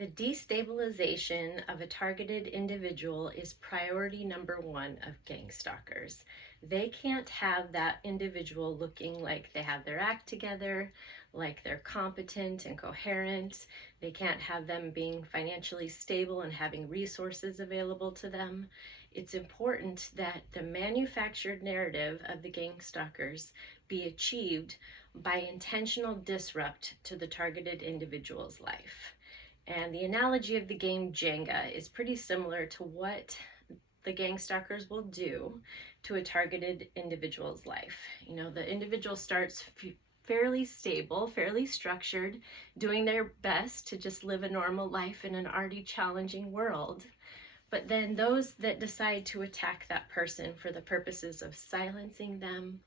The destabilization of a targeted individual is priority number one of Gangstalkers. They can't have that individual looking like they have their act together, like they're competent and coherent. They can't have them being financially stable and having resources available to them. It's important that the manufactured narrative of the Gangstalkers be achieved by intentional disrupt to the targeted individual's life. And the analogy of the game Jenga is pretty similar to what the Gangstalkers will do to a targeted individual's life. You know, the individual starts fairly stable, fairly structured, doing their best to just live a normal life in an already challenging world. But then those that decide to attack that person for the purposes of silencing them,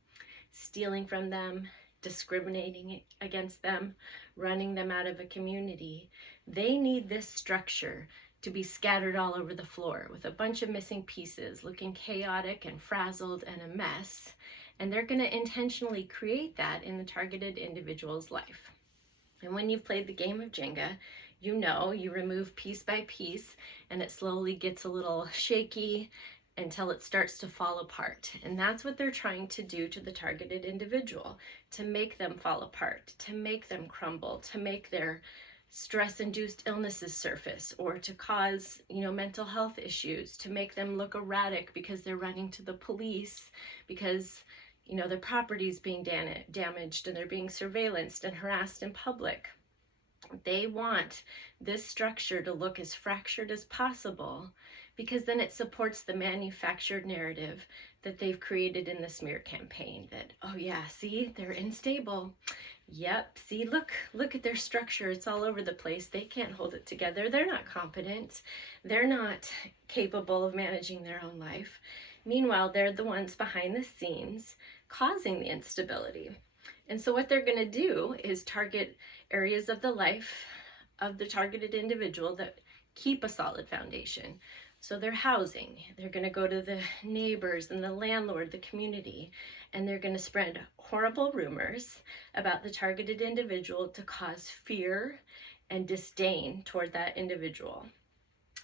stealing from them, discriminating against them, running them out of a community, they need this structure to be scattered all over the floor with a bunch of missing pieces, looking chaotic and frazzled and a mess. And they're going to intentionally create that in the targeted individual's life. And when you've played the game of Jenga, you know you remove piece by piece and it slowly gets a little shaky until it starts to fall apart. And that's what they're trying to do to the targeted individual, to make them fall apart, to make them crumble, to make their stress-induced illnesses surface, or to cause, mental health issues, to make them look erratic because they're running to the police, because, their property is being damaged and they're being surveillanced and harassed in public. They want this structure to look as fractured as possible, because then it supports the manufactured narrative that they've created in the smear campaign that, oh yeah, see, they're unstable. Yep, see, look at their structure. It's all over the place. They can't hold it together. They're not competent. They're not capable of managing their own life. Meanwhile, they're the ones behind the scenes causing the instability. And so what they're going to do is target areas of the life of the targeted individual that keep a solid foundation. So their housing, they're going to go to the neighbors and the landlord, the community, and they're going to spread horrible rumors about the targeted individual to cause fear and disdain toward that individual.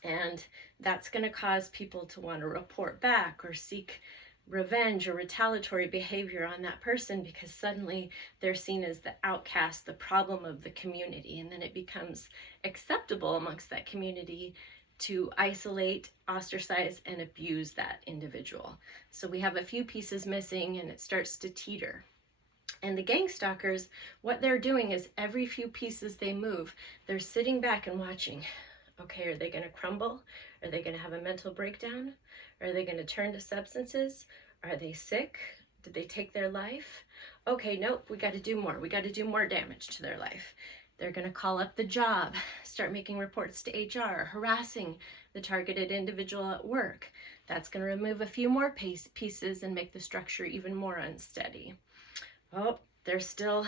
And that's going to cause people to want to report back or seek revenge or retaliatory behavior on that person, because suddenly they're seen as the outcast, the problem of the community, and then it becomes acceptable amongst that community to isolate, ostracize, and abuse that individual. So we have a few pieces missing and it starts to teeter. And the Gangstalkers, what they're doing is every few pieces they move, they're sitting back and watching. Okay, are they going to crumble? Are they going to have a mental breakdown? Are they going to turn to substances? Are they sick? Did they take their life? Okay, nope, we got to do more. We got to do more damage to their life. They're going to call up the job, start making reports to HR, harassing the targeted individual at work. That's going to remove a few more pieces and make the structure even more unsteady. Oh, they're still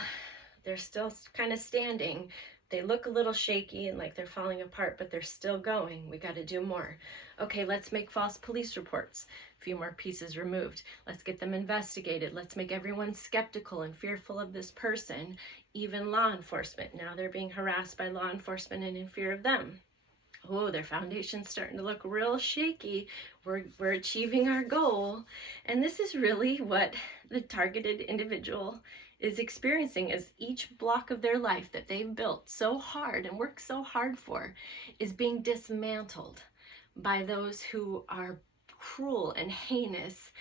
kind of standing. They look a little shaky and like they're falling apart, but they're still going. We got to do more. Okay, let's make false police reports. A few more pieces removed. Let's get them investigated. Let's make everyone skeptical and fearful of this person. Even law enforcement. Now they're being harassed by law enforcement and in fear of them. Oh, their foundation's starting to look real shaky. We're achieving our goal. And this is really what the targeted individual is experiencing, as each block of their life that they've built so hard and worked so hard for is being dismantled by those who are cruel and heinous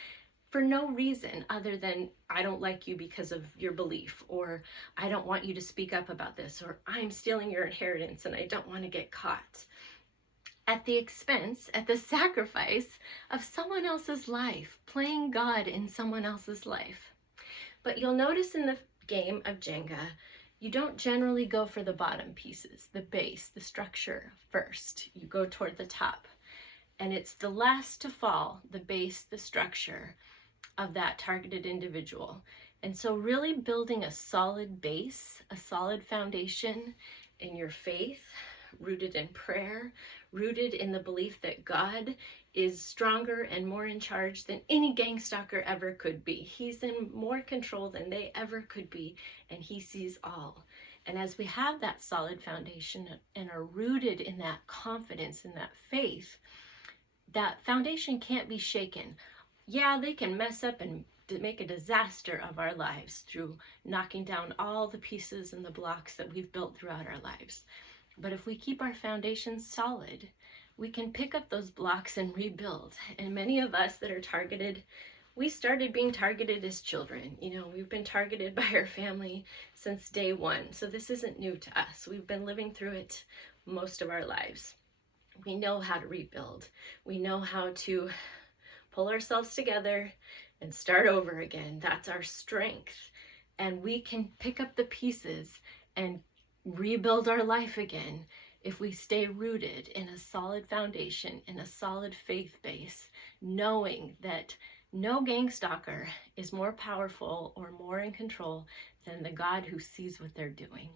for no reason other than, I don't like you because of your belief, or I don't want you to speak up about this, or I'm stealing your inheritance and I don't want to get caught. At the expense, at the sacrifice of someone else's life, playing God in someone else's life. But you'll notice in the game of Jenga, you don't generally go for the bottom pieces, the base, the structure first. You go toward the top. And it's the last to fall, the base, the structure of that targeted individual. And so really building a solid base, a solid foundation in your faith, rooted in prayer, rooted in the belief that God is stronger and more in charge than any Gangstalker ever could be. He's in more control than they ever could be, and he sees all. And as we have that solid foundation and are rooted in that confidence and that faith, that foundation can't be shaken. Yeah, they can mess up and make a disaster of our lives through knocking down all the pieces and the blocks that we've built throughout our lives. But if we keep our foundation solid, we can pick up those blocks and rebuild. And many of us that are targeted, we started being targeted as children. You know, we've been targeted by our family since day one. So this isn't new to us. We've been living through it most of our lives. We know how to rebuild. We know how to pull ourselves together and start over again. That's our strength. And we can pick up the pieces and rebuild our life again if we stay rooted in a solid foundation, in a solid faith base, knowing that no Gangstalker is more powerful or more in control than the God who sees what they're doing.